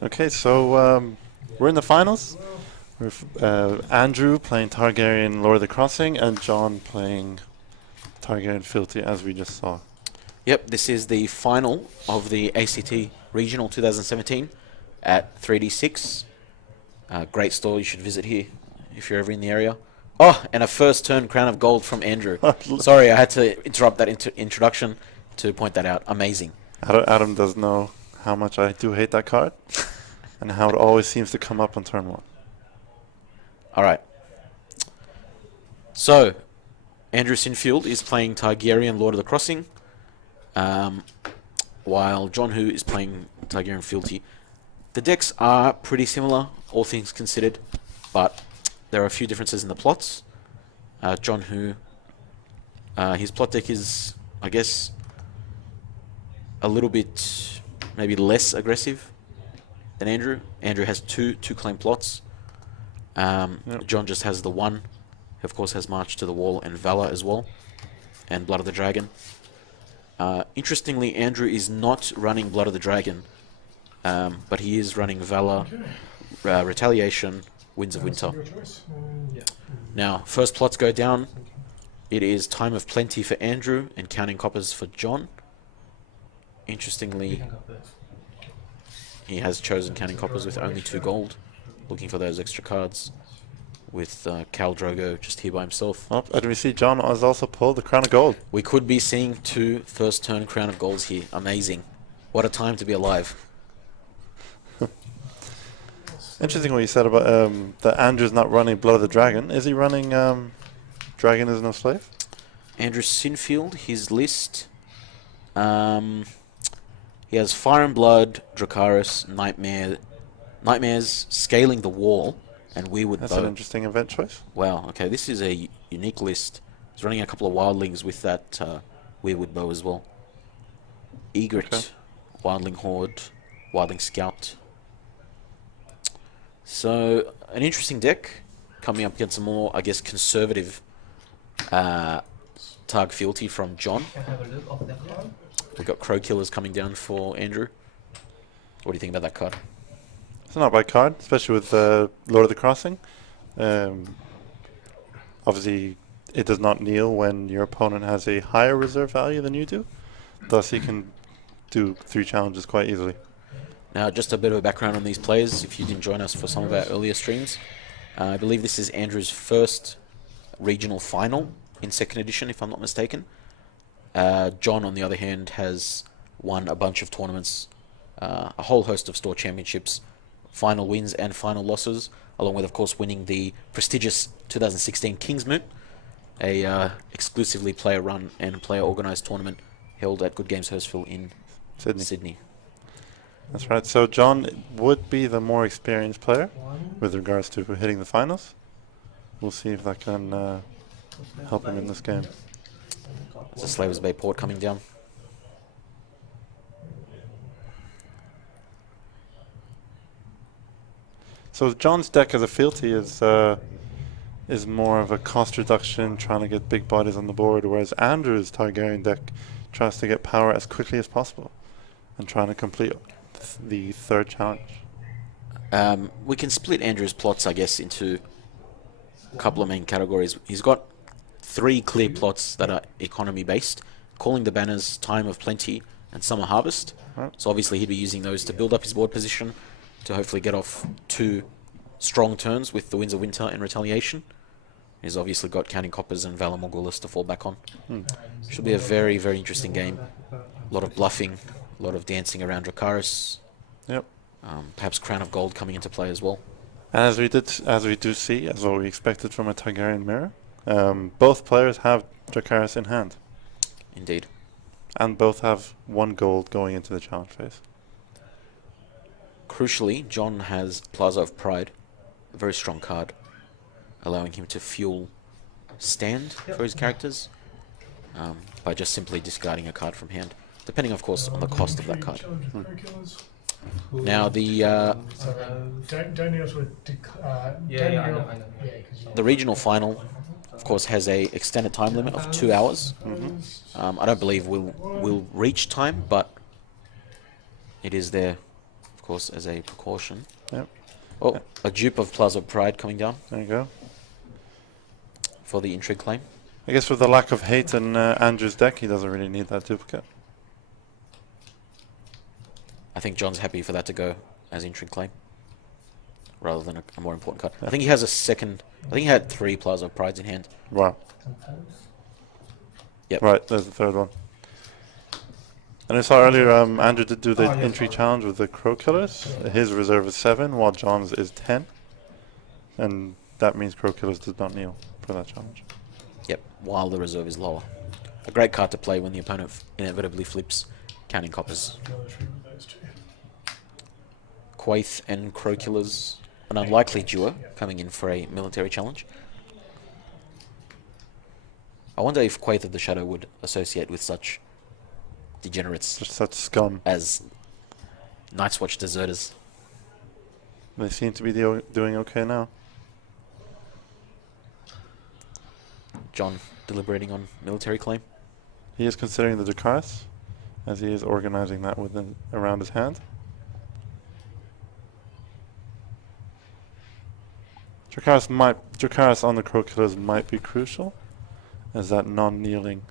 Okay, so we're in the finals. With Andrew playing Targaryen Lord of the Crossing and John playing Targaryen Fealty, as we just saw. Yep, this is the final of the ACT Regional 2017 at 3D6. Great store, you should visit here if you're ever in the area. Oh, and a first turn Crown of Gold from Andrew. Sorry, I had to interrupt that introduction to point that out. Amazing. Adam does know how much I do hate that card and how it always seems to come up on turn 1. Alright. So, Andrew Sinfield is playing Targaryen Lord of the Crossing, while John Hu is playing Targaryen Fealty. The decks are pretty similar, all things considered, but there are a few differences in the plots. John Hu, his plot deck is, I guess, a little bit maybe less aggressive than Andrew. Andrew has two claim plots. John just has the one. He of course has March to the Wall and Valor as well, and Blood of the Dragon. Interestingly, Andrew is not running Blood of the Dragon, but he is running Valor, Retaliation, Winds of Winter. Now, first plots go down. It is Time of Plenty for Andrew and Counting Coppers for John. Interestingly, he has chosen Counting Coppers with only 2 gold, looking for those extra cards, with Khal Drogo just here by himself. Oh, and we see John has also pulled the Crown of Gold. We could be seeing 2 first turn Crown of Golds here. Amazing. What a time to be alive. Interesting what you said about that Andrew's not running Blood of the Dragon. Is he running Dragon is No Slave? Andrew Sinfield, his list. He has Fire and Blood, Dracarys, Nightmares, Scaling the Wall, and Weirwood That's Bow. an interesting event choice. Wow, okay, this is a unique list. He's running a couple of Wildlings with that Weirwood Bow as well. Egret, Okay. Wildling Horde, Wildling Scout. So, an interesting deck coming up against a more, I guess, conservative Targ Fealty from John. We've got Crow Killers coming down for Andrew. What do you think about that card? It's not a bad card, especially with Lord of the Crossing. Obviously, it does not kneel when your opponent has a higher reserve value than you do. Thus, he can do 3 challenges quite easily. Now, just a bit of a background on these players, if you didn't join us for some of our earlier streams. I believe this is Andrew's first regional final in 2nd edition, if I'm not mistaken. John, on the other hand, has won a bunch of tournaments, a whole host of store championships, final wins and final losses, along with, of course, winning the prestigious 2016 King's Moot, a exclusively player-run and player-organised tournament held at Good Games Hurstville in Sydney. That's right. So John would be the more experienced player with regards to hitting the finals. We'll see if that can help him in this game. There's a Slavers Bay port coming down. So John's deck as a fealty is more of a cost reduction, trying to get big bodies on the board, whereas Andrew's Targaryen deck tries to get power as quickly as possible and trying to complete the 3rd challenge. We can split Andrew's plots, I guess, into a couple of main categories. He's got 3 clear plots that are economy-based, Calling the Banners, Time of Plenty, and Summer Harvest. Right. So obviously he'd be using those to build up his board position, to hopefully get off 2 strong turns with the Winds of Winter and Retaliation. He's obviously got Counting Coppers and Valor Morghulis to fall back on. Should be a very, very interesting game. A lot of bluffing, a lot of dancing around Dracarys. Yep. Perhaps Crown of Gold coming into play as well. As we do see, as what we expected from a Targaryen mirror, both players have Dracarys in hand, Indeed. and both have 1 gold going into the challenge phase. Crucially, John has Plaza of Pride, a very strong card, allowing him to fuel stand for his characters by just simply discarding a card from hand, depending, of course, on the cost of that card. Now, the regional final, of course, has a extended time limit of 2 hours. I don't believe we'll reach time, but it is there, of course, as a precaution. Yep. Oh, a dupe of Plaza of Pride coming down There you go. for the Intrigue claim. I guess with the lack of hate in Andrew's deck, he doesn't really need that duplicate. I think John's happy for that to go as Intrigue claim, rather than a more important card. I think he has a second... I think he had 3 Plaza of Prides in hand. Wow. Yep. Right, there's the third one. And I saw earlier Andrew did do the entry challenge with the Crow Killers. His reserve is 7, while John's is 10. And that means Crow Killers does not kneel for that challenge. Yep, while the reserve is lower. A great card to play when the opponent inevitably flips counting coppers. Quaith and Crow Killers, an unlikely duo coming in for a military challenge. I wonder if Quaith of the Shadow would associate with such degenerates Just such scum. as Night's Watch deserters. They seem to be doing okay now. John deliberating on military claim. He is considering the Dracarys, as he is organizing that around his hand. Dracarys on the Crow Killers might be crucial, as that non-kneeling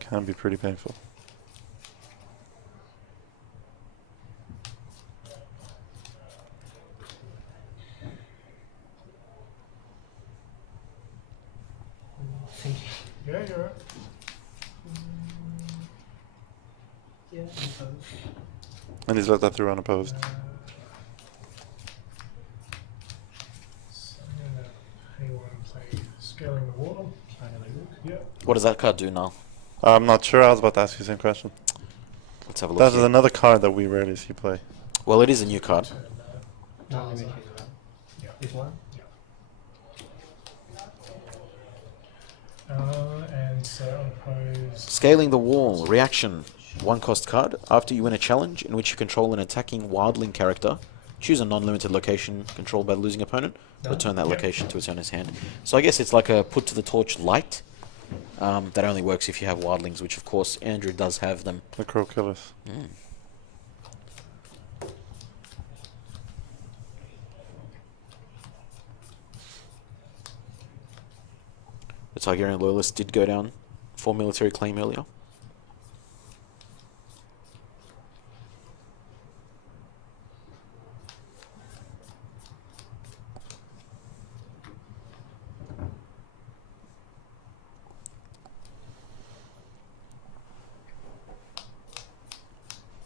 can be pretty painful. Yeah, you're right. Yeah, And he's let that through unopposed. So I'm gonna hang on and play Scaling the Wall. Yeah. What does that card do now? I'm not sure. I was about to ask you the same question. Let's have a look That is here. another card that we rarely see play. Well, it is a new card. Yeah. This one? And so opposed. Scaling the Wall. Reaction. 1 cost card. After you win a challenge in which you control an attacking wildling character, choose a non-limited location controlled by the losing opponent. Return that location to its owner's hand. So I guess it's like a put to the torch light. That only works if you have wildlings, which of course Andrew does have them. The Crow Killers. The Targaryen Loyalist did go down for military claim earlier.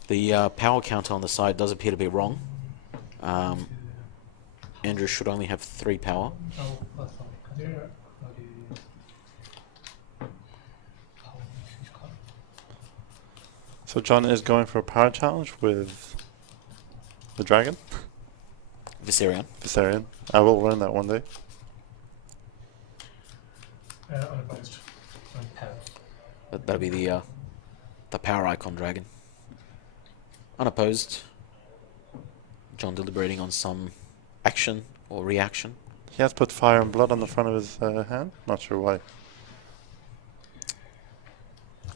The power counter on the side does appear to be wrong. Andrew should only have 3 power. Oh, what's on the Yeah. So John is going for a power challenge with the dragon, Viserion. Viserion. I will learn that one day. Unopposed. That'll be the power icon dragon. Unopposed. John deliberating on some action or reaction. He has put Fire and Blood on the front of his hand. Not sure why.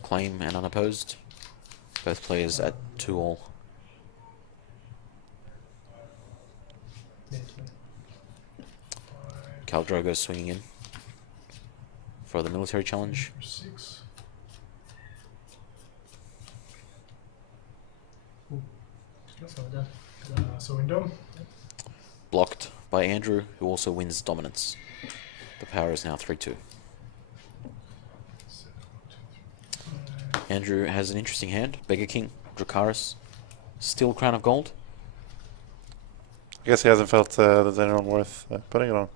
Claim and unopposed. Both players at 2-all. Khal Drogo swinging in for the military challenge. 6. So window. Blocked by Andrew, who also wins dominance. The power is now 3-2. Andrew has an interesting hand. Beggar King, Dracarys, still Crown of Gold. I guess he hasn't felt there's anyone worth putting it on.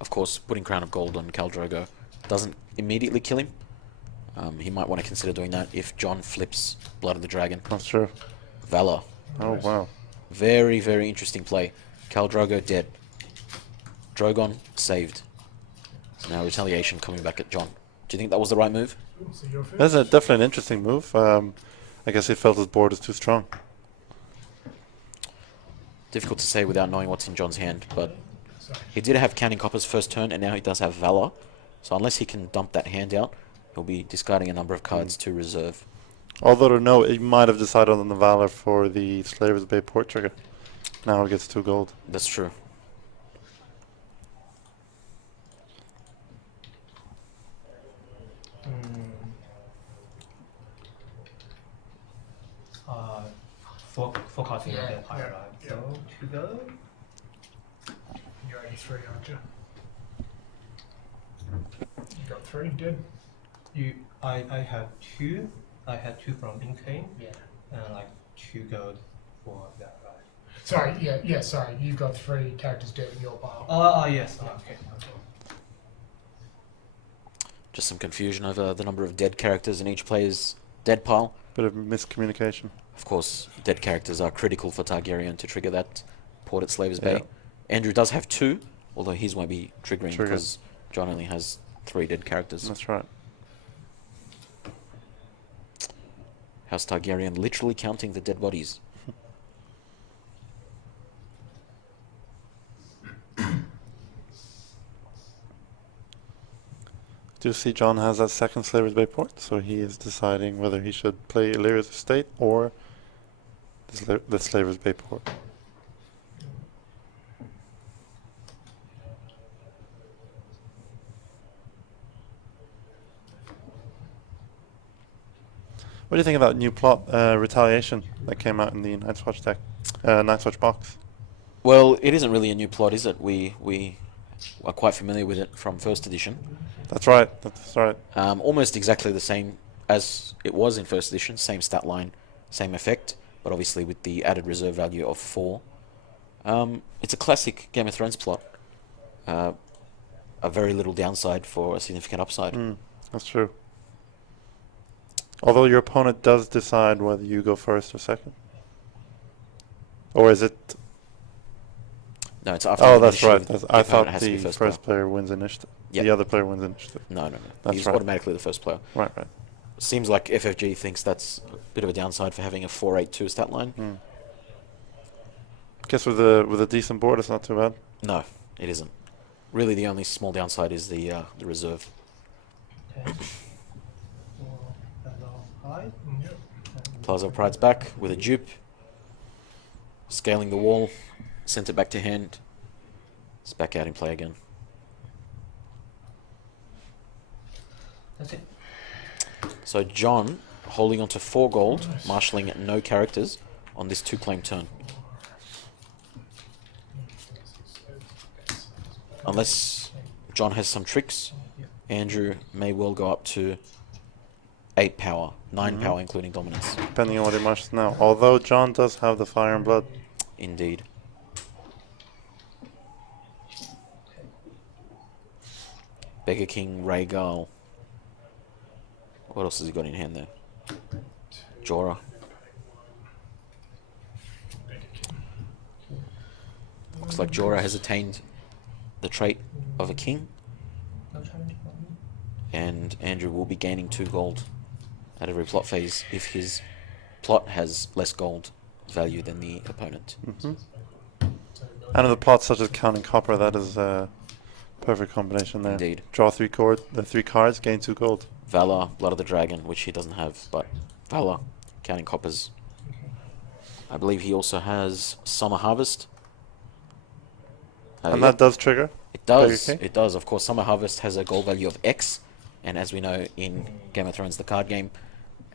Of course, putting Crown of Gold on Khal Drogo doesn't immediately kill him. He might want to consider doing that if John flips Blood of the Dragon. Not sure. Valor. Oh, wow. Very, very interesting play. Khal Drogo dead. Drogon saved. Now retaliation coming back at John. Do you think that was the right move? So you're first. That's definitely an interesting move. I guess he felt his board is too strong. Difficult to say without knowing what's in John's hand, but Sorry. he did have Counting Copper's first turn, and now he does have Valor. So unless he can dump that hand out, he'll be discarding a number of cards to reserve. Although no, he might have decided on the Valor for the Slaver's Bay port trigger. Now it gets 2 gold. That's true. Forecasting Yeah, the empire, yeah, right? yeah. So, to go. You're only 3, aren't you? You got 3, dead? I have 2. I had 2 from Incane. Yeah. And like 2 gold for that, right? Sorry, yeah, sorry. You've got 3 characters dead in your pile. Yes. Yeah, Okay. Just some confusion over the number of dead characters in each player's dead pile. Bit of miscommunication. Of course, dead characters are critical for Targaryen to trigger that port at Slaver's Bay. Yeah. Andrew does have 2, although his won't be triggering Triggered. because John only has 3 dead characters. That's right. House Targaryen literally counting the dead bodies. Do you see John has that second Slaver's Bay port, so he is deciding whether he should play Illyria's Estate or the Slaver's Bay port. What do you think about new plot Retaliation that came out in the Night's Watch deck, Night's Watch box? Well, it isn't really a new plot, is it? We are quite familiar with it from first edition. That's right. That's right. Almost exactly the same as it was in first edition. Same stat line, same effect, but obviously with the added reserve value of 4. It's a classic Game of Thrones plot. A very little downside for a significant upside. That's true. Although your opponent does decide whether you go first or second. Or is it... No, it's after. Oh, the that's right. initiative, I opponent thought has to be the first player. player wins initiative. Yep. The other player wins initiative. No. That's He's right. automatically the first player. Right. Seems like FFG thinks that's a bit of a downside for having a 4-8-2 stat line. Guess with a decent board, it's not too bad. No, it isn't. Really, the only small downside is the reserve. Okay. High. Yep. Plaza of Pride's back with a dupe. Scaling the wall. Sent it back to hand. It's back out in play again. That's it. So John holding on to 4 gold, marshalling no characters on this 2-claim turn. Unless John has some tricks, Andrew may well go up to 8 power, 9 power including dominance. Depending on what he marches now. Although John does have the Fire and Blood. Indeed. Beggar King, Rhaegal. What else has he got in hand there? Jorah. Looks like Jorah has attained the trait of a king, No challenge from me. and Andrew will be gaining 2 gold at every plot phase if his plot has less gold value than the opponent. And in the plots such as Counting Copper, that is a perfect combination there. Indeed. Draw 3 cards, gain 2 gold. Valor, Blood of the Dragon, which he doesn't have, but Valor, counting coppers. I believe he also has Summer Harvest. And Yeah, that does trigger. it does. Beggar King? It does. Of course, Summer Harvest has a gold value of X, and as we know in Game of Thrones, the card game,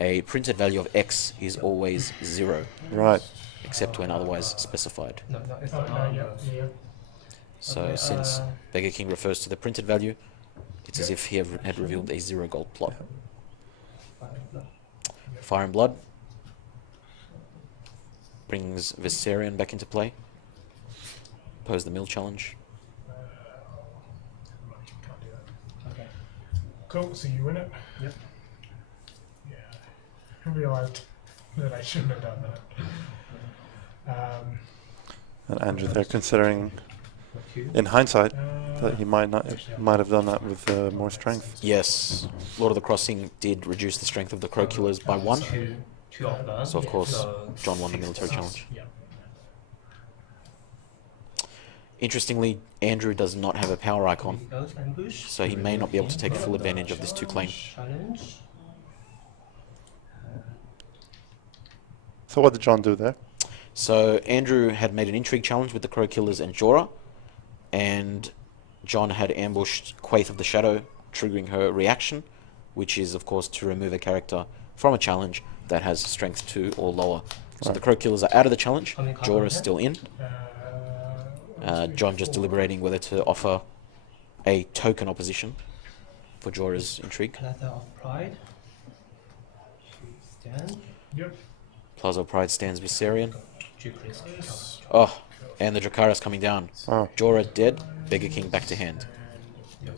a printed value of X is always 0, Right. except when otherwise specified. No, it's Oh, not. no, yeah. So Okay, since Beggar King refers to the printed value, it's as if he had revealed a 0 gold plot. Fire and Blood brings Viserion back into play. Pose the mill challenge. Can't do that. Okay. Cool, so you win it? Yep. Yeah. I realised that I shouldn't have done that. And Andrew there considering, For 2. in hindsight, Uh, that he might have done that with more strength. Yes, Lord of the Crossing did reduce the strength of the Croculars by 1. 2 of them. So of course, So John won the military challenge. Yeah. Interestingly, Andrew does not have a power icon, Ghost ambush. so he may not be able to take full advantage of this 2-claim. Challenge. So what did John do there? So Andrew had made an intrigue challenge with the Crow Killers and Jorah, and John had ambushed Quaith of the Shadow, triggering her reaction, which is, of course, to remove a character from a challenge that has strength 2 or lower. So Right. the Crow Killers are out of the challenge. How many cards Jorah do is we have? still in. John just deliberating whether to offer a token opposition for Jorah's intrigue. Plaza of Pride. She stands. Yep. Plaza of Pride stands Viserion. Yes. Oh, and the Dracarys coming down. Oh, Jorah dead, Beggar King back to hand. And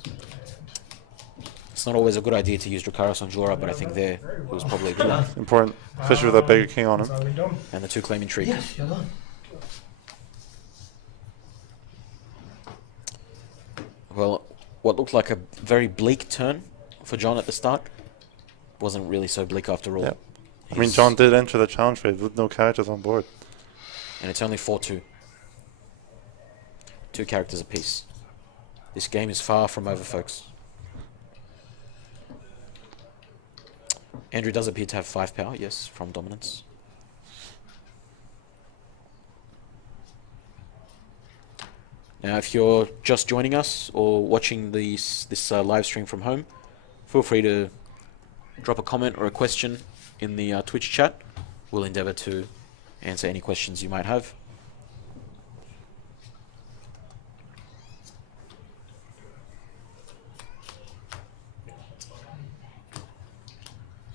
It's not always a good idea to use Dracarys on Jorah, but I think there it was probably a good one. important, especially with that Beggar King on him. Are we done? And the 2 claim intrigue. Yes, you're done. Well, what looked like a very bleak turn for John at the start wasn't really so bleak after all. Yep. I mean, He's- John did enter the challenge phase with no characters on board. And it's only 4-2. 2 characters apiece. This game is far from over, folks. Andrew does appear to have 5 power, yes, from dominance. Now, if you're just joining us or watching this live stream from home, feel free to drop a comment or a question in the Twitch chat. We'll endeavour to answer any questions you might have.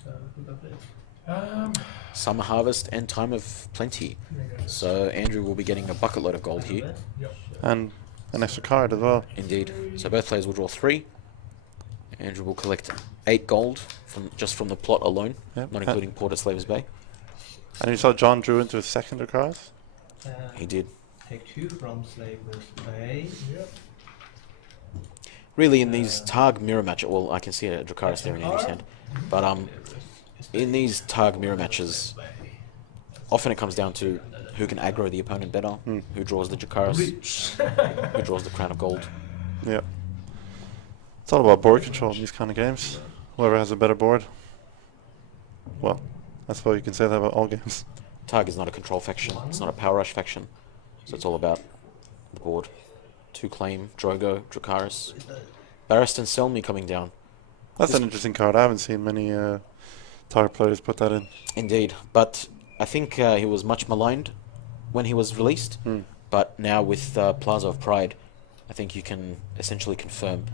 So, who got this? Summer harvest and time of plenty. So Andrew will be getting a bucket load of gold here. Yep. And an extra card as well. Indeed. So both players will draw 3. Andrew will collect 8 gold from the plot alone, Yep. not including Port at Slavers Bay. And you saw John drew into his second Dracarys? He did. Take 2 from Slavers Bay. Yep. Really, in these Targ mirror matches, well, I can see a Dracarys there in Andrew's hand, but in these Targ mirror matches, often it comes down to who can aggro the opponent better, who draws the Dracarys, who draws the Crown of Gold. Yeah. It's all about board control in these kind of games. Whoever has a better board. Well, I suppose you can say that about all games. Targ is not a control faction, it's not a power rush faction, so it's all about the board. 2 claim, Drogo, Dracarys. Barristan Selmy coming down. That's This- an interesting card. I haven't seen many Targ players put that in. Indeed, but I think he was much maligned when he was released, but now with Plaza of Pride, I think you can essentially confirm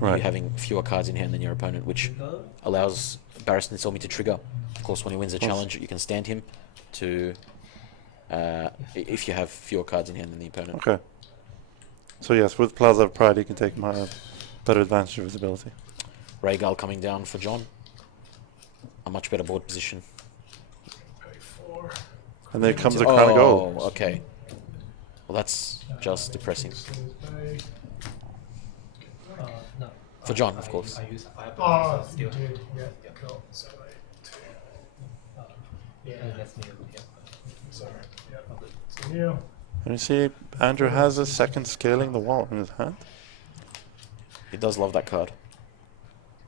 Right. you having fewer cards in hand than your opponent, which Go. allows Barristan Selmy to trigger. Of course, when he wins a challenge, you can stand him to if you have fewer cards in hand than the opponent. Okay. So yes, with Plaza of Pride, you can take better advantage of his ability. Rhaegal coming down for John. A much better board position. Pay 4. And there comes a Crown of Gold. Oh, okay. Well, that's just depressing. No. For John, of course. I use 5 Oh, so you still. did. Yeah. Cool. So like 2. Yeah. That's new. Yeah. Sorry. Yeah. Oh, good. So Nial. And you see, Andrew has a second Scaling the Wall in his hand. He does love that card.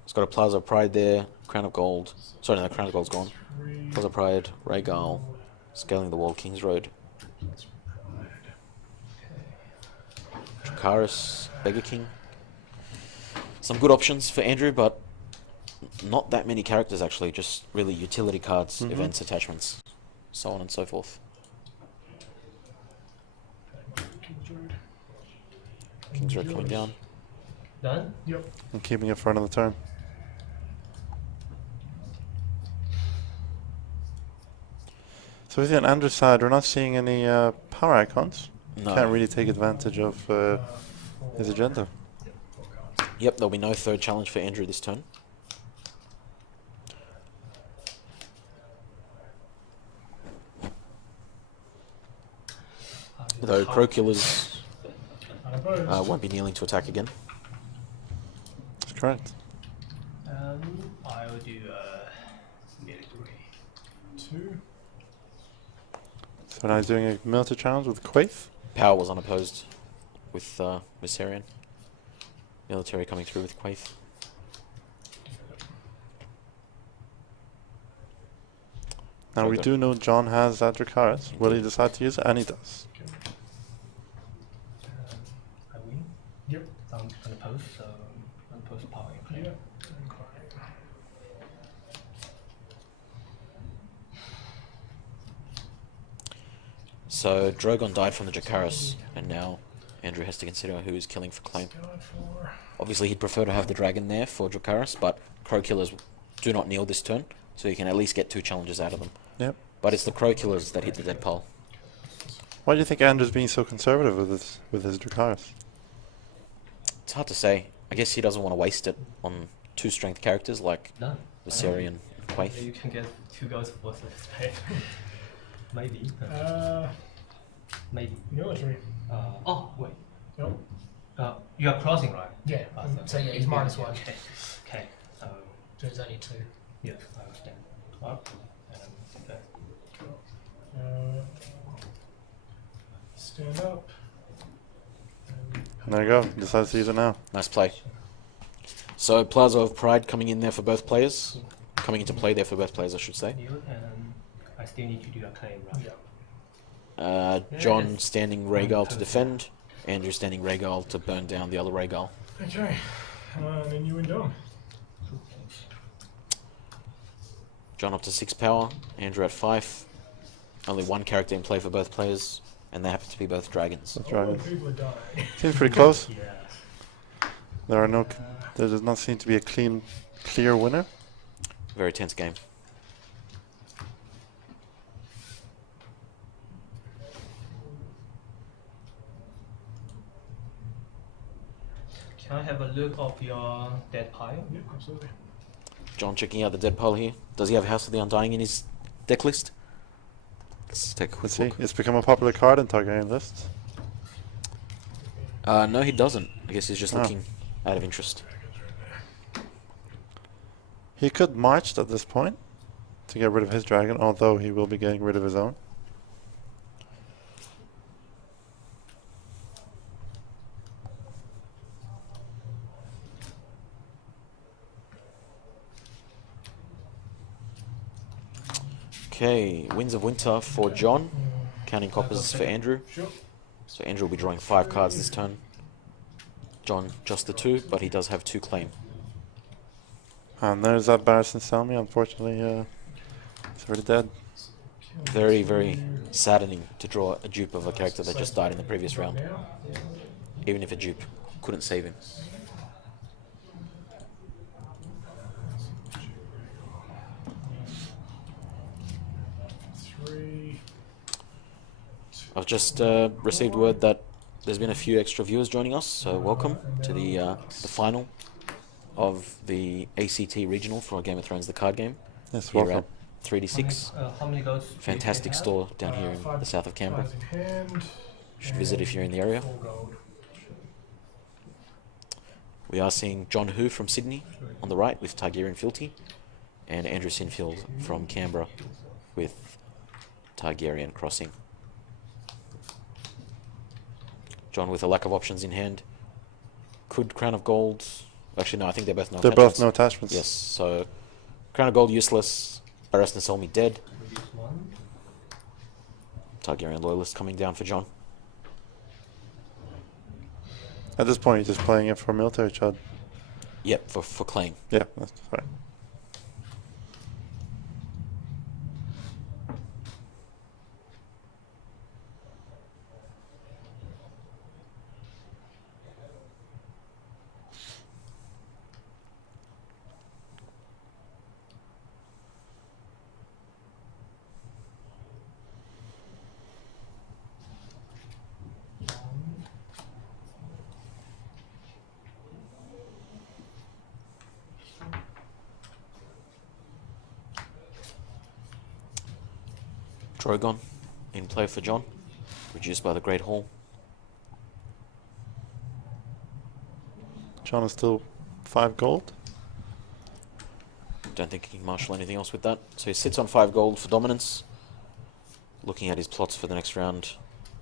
He's got a Plaza of Pride there, Crown of Gold. Sorry, no, Crown of Gold's gone. 3. Plaza of Pride, Rhaegal, Scaling the Wall, King's Road. Dracarys, Beggar King. Some good options for Andrew, but not that many characters actually, just really utility cards, events, attachments, so on and so forth. King's Road. King's Road coming down. Done? Yep. And keeping it for another turn. So with on Andrew's side, we're not seeing any power icons. No. Can't really take advantage of his agenda. Yep, there'll be no third challenge for Andrew this turn. Though Crow Killers Unopposed. won't be kneeling to attack again. That's correct. I'll do military. 2. So now he's doing a military challenge with Quaith. Power was unopposed with Viserion. Military coming through with Quaith. Now we Drogo. do know John has that Dracarys. Will he decide to use it? And he does. I win. Yep. So I'm gonna post, so I'm gonna post power in play. Yeah. Inquiry. So Drogon died from the Dracarys, and now Andrew has to consider who he's killing for claim. Going for. Obviously, he'd prefer to have the dragon there for Dracarys, but Crow Killers do not kneel this turn, so you can at least get 2 challenges out of them. Yep. But it's the Crow Killers that hit the dead pile. Why do you think Andrew's being so conservative with his Dracarys? It's hard to say. I guess he doesn't want to waste it on 2 strength characters like Done. Viserion and Quaith. You can get 2 goals for the spell. Maybe. Maybe. Military. Oh, wait. Nope. You are crossing, right? Yeah. So yeah, he's -1. Okay. Okay. So there's only 2. Yes, I understand. Up and defend. Stand up. And there you go. Decides to use it now. Nice play. So Plaza of Pride coming in there for both players. Coming into play there for both players, I should say. Nial, and I still need to do a claim, right? Yeah. John standing Rhaegal to defend. Andrew standing Rhaegal to burn down the other Rhaegal. Okay. And then you and Dom. John up to 6 power. Andrew at 5. Only 1 character in play for both players. And they happen to be both dragons. That's Oh, right. people are dying. Seems pretty close. Yeah. There does not seem to be a clear winner. Very tense game. Can I have a look of your dead pile? Yep, absolutely. John checking out the dead pile here. Does he have House of the Undying in his deck list? Let's take a quick Let's see. look. It's become a popular card in Targaryen lists. No, he doesn't. I guess he's just Oh. looking out of interest. He could march at this point to get rid of his dragon, although he will be getting rid of his own. Okay, Winds of Winter for John. Counting coppers for Andrew. Sure. So Andrew will be drawing 5 cards this turn. John just the 2, but he does have 2 claim. And there's that Barristan Selmy. Unfortunately, he's already dead. Very, very saddening to draw a dupe of a character that just died in the previous round. Now. Even if a dupe couldn't save him. Three. I've just received word that there's been a few extra viewers joining us, so welcome to the final of the ACT regional for Game of Thrones, the card game. Yes, Here welcome. at 3D6. How many goals? do you Fantastic have? store down here in the south of Canberra. Cards in hand. You should visit if you're in the area. 4 gold. We are seeing John Hu from Sydney on the right with Targaryen Fealty, and Andrew Sinfield from Canberra with Targaryen Crossing. John with a lack of options in hand. Could Crown of Gold... Actually, no, I think they're both no They're attachments. both no attachments. Yes, so Crown of Gold useless. Barristan Selmy dead. Release 1. Targaryen Loyalist coming down for John. At this point, you're just playing it for military chud. Yep, for claim. Yeah, that's fine. Drogon in play for John. Reduced by the Great Hall. John is still 5 gold. Don't think he can marshal anything else with that. So he sits on 5 gold for dominance. Looking at his plots for the next round.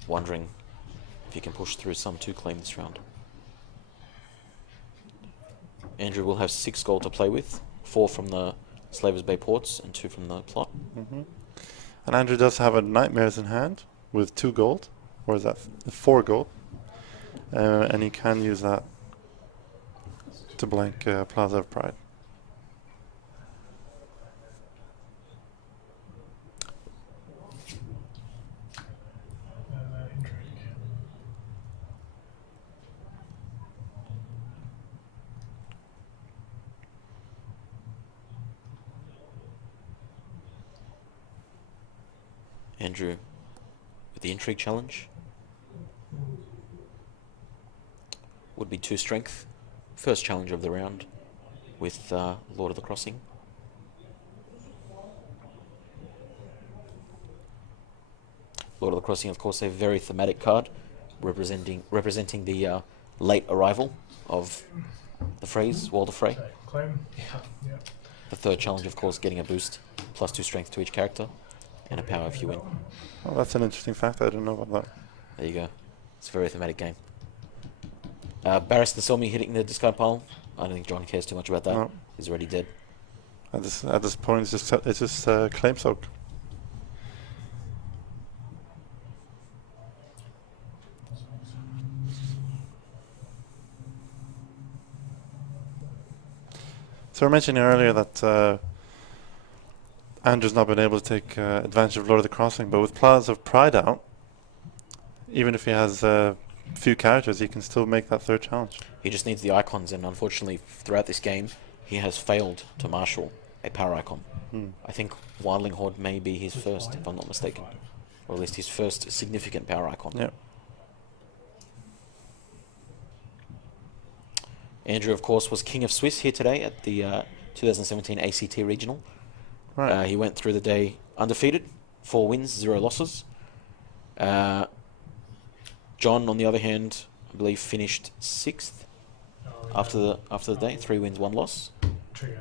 Wondering if he can push through some 2 claim this round. Andrew will have 6 gold to play with. 4 from the Slavers Bay ports and 2 from the plot. And Andrew does have a Nightmares in hand with 2 gold, or is that 4 gold? And he can use that to blank Plaza of Pride. Intrigue. Andrew with the Intrigue challenge. Would be 2 strength. First challenge of the round with Lord of the Crossing. Lord of the Crossing, of course, a very thematic card, representing the late arrival of the phrase Walder Frey. Okay, claim. Yeah. Yeah. The third challenge, of course, getting a boost, plus 2 strength to each character, and a power if you win. Oh, that's an interesting fact. I didn't know about that. There you go. It's a very thematic game. Barristan Selmy hitting the discard pile. I don't think John cares too much about that. No. He's already dead. At this point, it's just claim soak. So we were mentioning earlier that Andrew's not been able to take advantage of Lord of the Crossing, but with Plaza of Pride out, even if he has few characters, he can still make that third challenge. He just needs the icons, and unfortunately, throughout this game, he has failed to marshal a power icon. I think Wildling Horde may be his first, if I'm not mistaken. Or at least his first significant power icon. Yeah. Andrew, of course, was King of Swiss here today at the 2017 ACT Regional. Right. He went through the day undefeated, 4 wins, 0 losses. John, on the other hand, I believe finished 6th after the day, 3 wins, 1 loss. Trigger.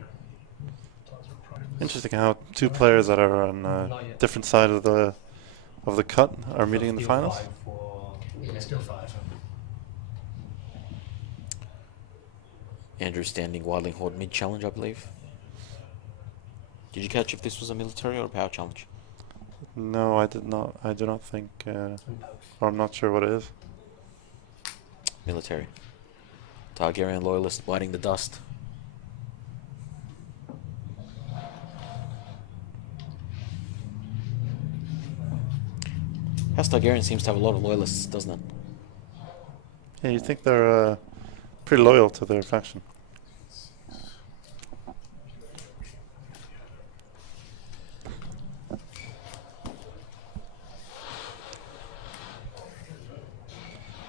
Plaza of Pride. Interesting how 2 players that are on Not yet. different side of the cut are meeting in the Still finals. 5 for Still 5. Andrew standing Wildling Horde mid-challenge, I believe. Did you catch if this was a military or a power challenge? No, I did not. I do not think, or I'm not sure what it is. Military. Targaryen loyalist biting the dust. House Targaryen seems to have a lot of loyalists, doesn't it? Yeah, you think they're pretty loyal to their faction.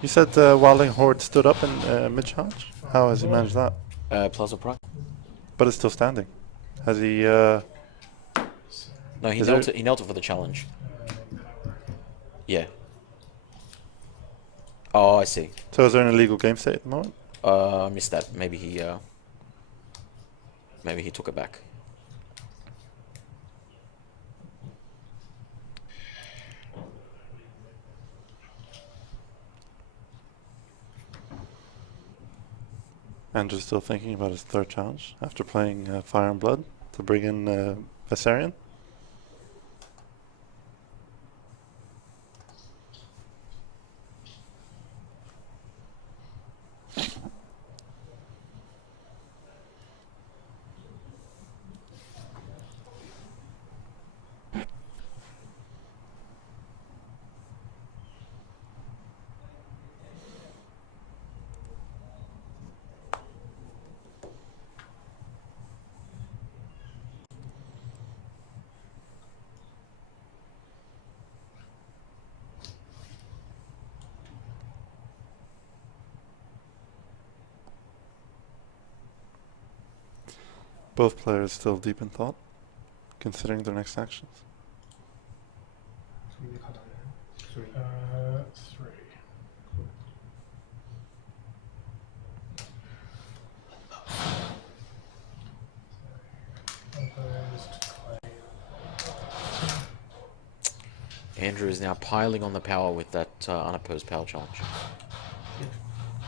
You said Wildling Horde stood up in mid-challenge? How has he managed that? Plaza Pride. But it's still standing. Has he... No, he Is knelt there- it. He knelt it for the challenge. Power. Yeah. Oh, I see. So is there an illegal game state at the moment? I missed that. Maybe he took it back. Andrew's still thinking about his third challenge after playing Fire and Blood to bring in Viserion. Both players still deep in thought, considering their next actions. 3. 3. Opposed. Claim. Andrew is now piling on the power with that unopposed power challenge.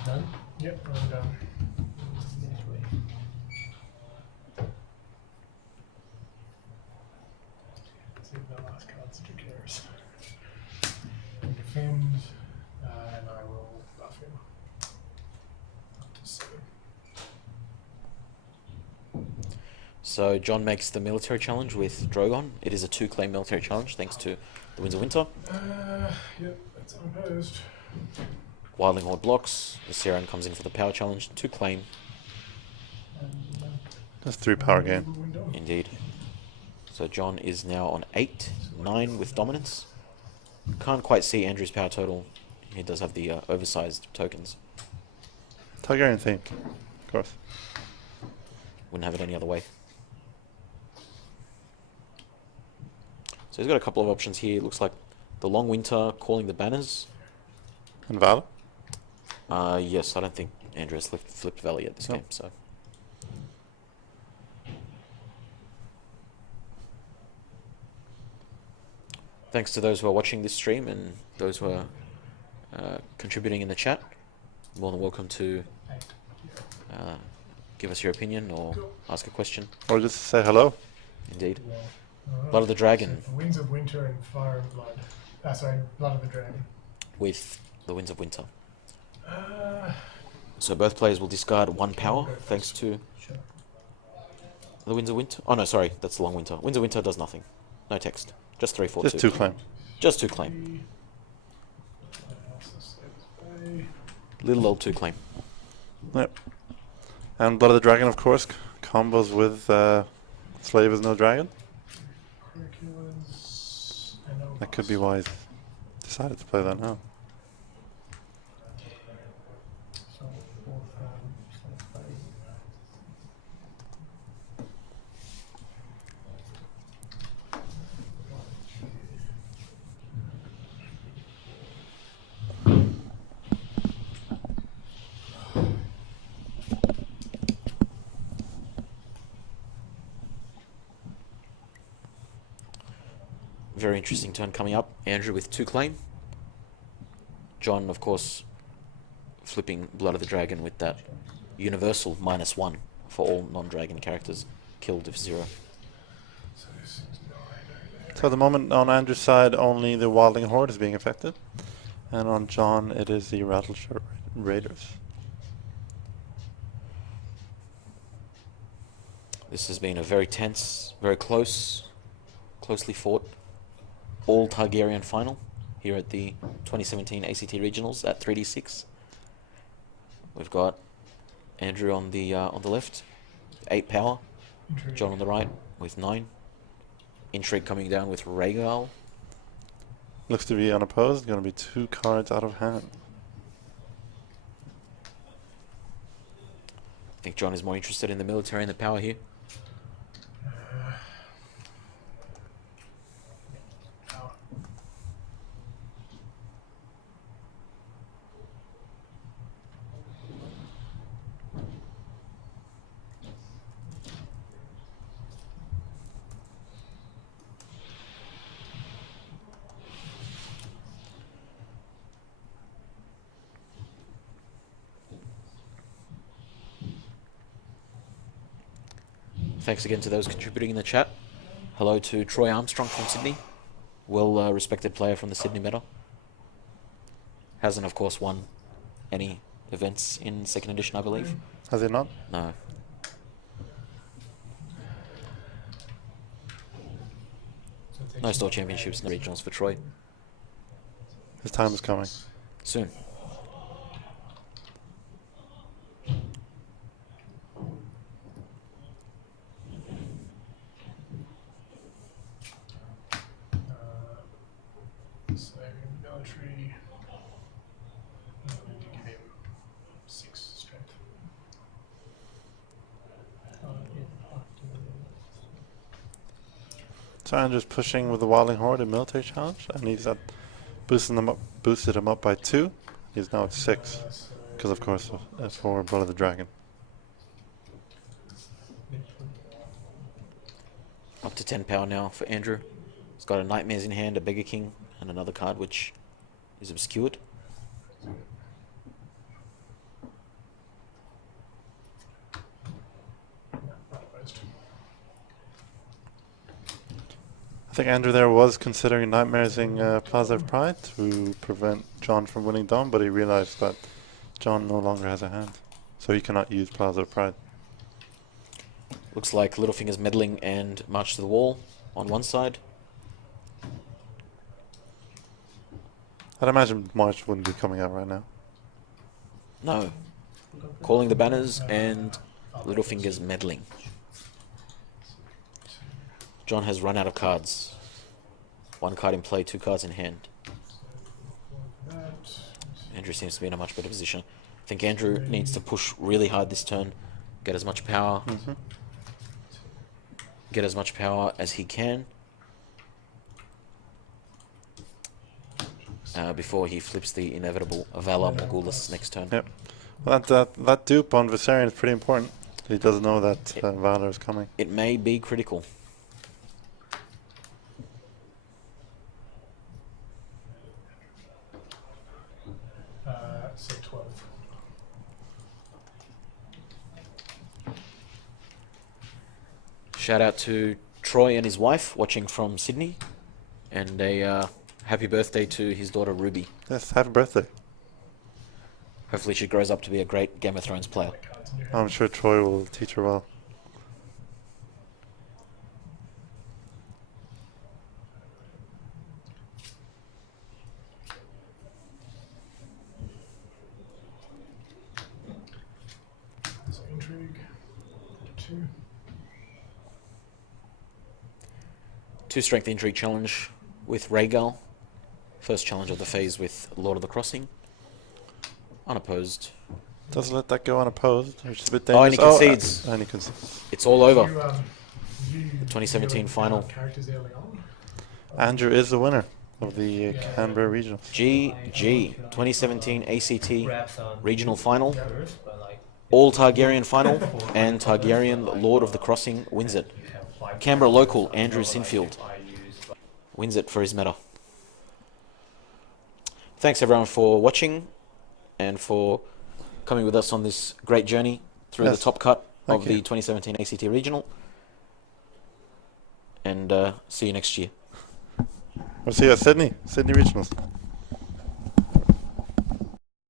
Done. Yep, I'm done. See if the last card's defend, and I will buff him up to 7. So John makes the military challenge with Drogon. It is a 2-claim military challenge thanks to the Winds of Winter. Yep, that's unopposed. Wildling Horde blocks. The Siren comes in for the power challenge. 2-claim. And, That's 3 power gain. window. Indeed. So John is now on 8, 9 with dominance. Can't quite see Andrew's power total. He does have the oversized tokens. Targaryen think, of course. Wouldn't have it any other way. So he's got a couple of options here. Looks like the Long Winter calling the banners. And Valor? Yes, I don't think Andrew has flipped Valley yet this Nope. game, so. Thanks to those who are watching this stream and those who are contributing in the chat. More than welcome to give us your opinion or ask a question. Or just say hello. Indeed. Yeah. Blood of the Dragon So Winds of Winter and Fire and Blood. Sorry, Blood of the Dragon. with the Winds of Winter. Uh, So both players will discard 1 power thanks to sure. the Winds of Winter. Oh no, sorry, that's the Long Winter. Winds of Winter does nothing. No text. Just 3, 4, Just 2. 2 claim. Just 2 claim. Little old 2 claim. Yep. And Blood of the Dragon, of course, combos with Slave is No Dragon. That could be why he's decided to play that now. Very interesting turn coming up. Andrew with 2 claim. John, of course, flipping Blood of the Dragon with that universal -1 for all non-dragon characters killed with 0. So at the moment on Andrew's side, only the Wildling Horde is being affected. And on John, it is the Rattleshirt Raiders. This has been a very tense, very closely fought all Targaryen final here at the 2017 ACT Regionals at 3D6. We've got Andrew on the left, 8 power. John on the right with 9. Intrigue coming down with Rhaegal. Looks to be unopposed. Going to be 2 cards out of hand. I think John is more interested in the military and the power here. Thanks again to those contributing in the chat. Hello to Troy Armstrong from Sydney. Well respected player from the Sydney meta. Hasn't, of course, won any events in 2nd edition, I believe. Has he not? No. No store championships in the regionals for Troy. His time is coming. Soon. So military. I'm going to give him 6 strength. So Andrew's pushing with the Wildling Horde in military challenge, and he's at boosted him up by 2. He's now at 6, because of course it's for Blood of the Dragon. Up to 10 power now for Andrew. He's got a Nightmares in hand, a Beggar King, and another card which is obscured. I think Andrew there was considering nightmaresing Plaza of Pride to prevent John from winning Dom, but he realized that John no longer has a hand, so he cannot use Plaza of Pride. Looks like Littlefinger's meddling and march to the wall on one side. I'd imagine March wouldn't be coming out right now. No. Calling the banners and Littlefinger's meddling. John has run out of cards. One card in play, 2 cards in hand. That. Andrew seems to be in a much better position. I think Andrew needs to push really hard this turn, get as much power, get as much power as he can before he flips the inevitable Valor Morgulus next turn. Yep. Well, that dupe on Viserion is pretty important. He doesn't know that Valor is coming. It may be critical. So 12. Shout out to Troy and his wife watching from Sydney, and a happy birthday to his daughter Ruby. Yes, happy birthday. Hopefully she grows up to be a great Game of Thrones player. Cards in your I'm hand. sure Troy will teach her well. So intrigue. 2. 2 strength intrigue challenge with Rhaegal. First challenge of the phase with Lord of the Crossing. Unopposed. Doesn't let that go unopposed, which is a bit Oh, and dangerous. he concedes. And he concedes. It's all over. You 2017 really final. Characters early on. Andrew is the winner of the Canberra Regionals. GG. 2017 ACT Grab some Regional Final. first, but like All Targaryen Final. And Targaryen Lord of the Crossing wins it. you have 5 Canberra local Andrew Sinfield I use wins it for his meta. Thanks everyone for watching and for coming with us on this great journey through Yes. the top cut Thank of the you. 2017 ACT Regional. And see you next year. We'll see you at Sydney Regionals.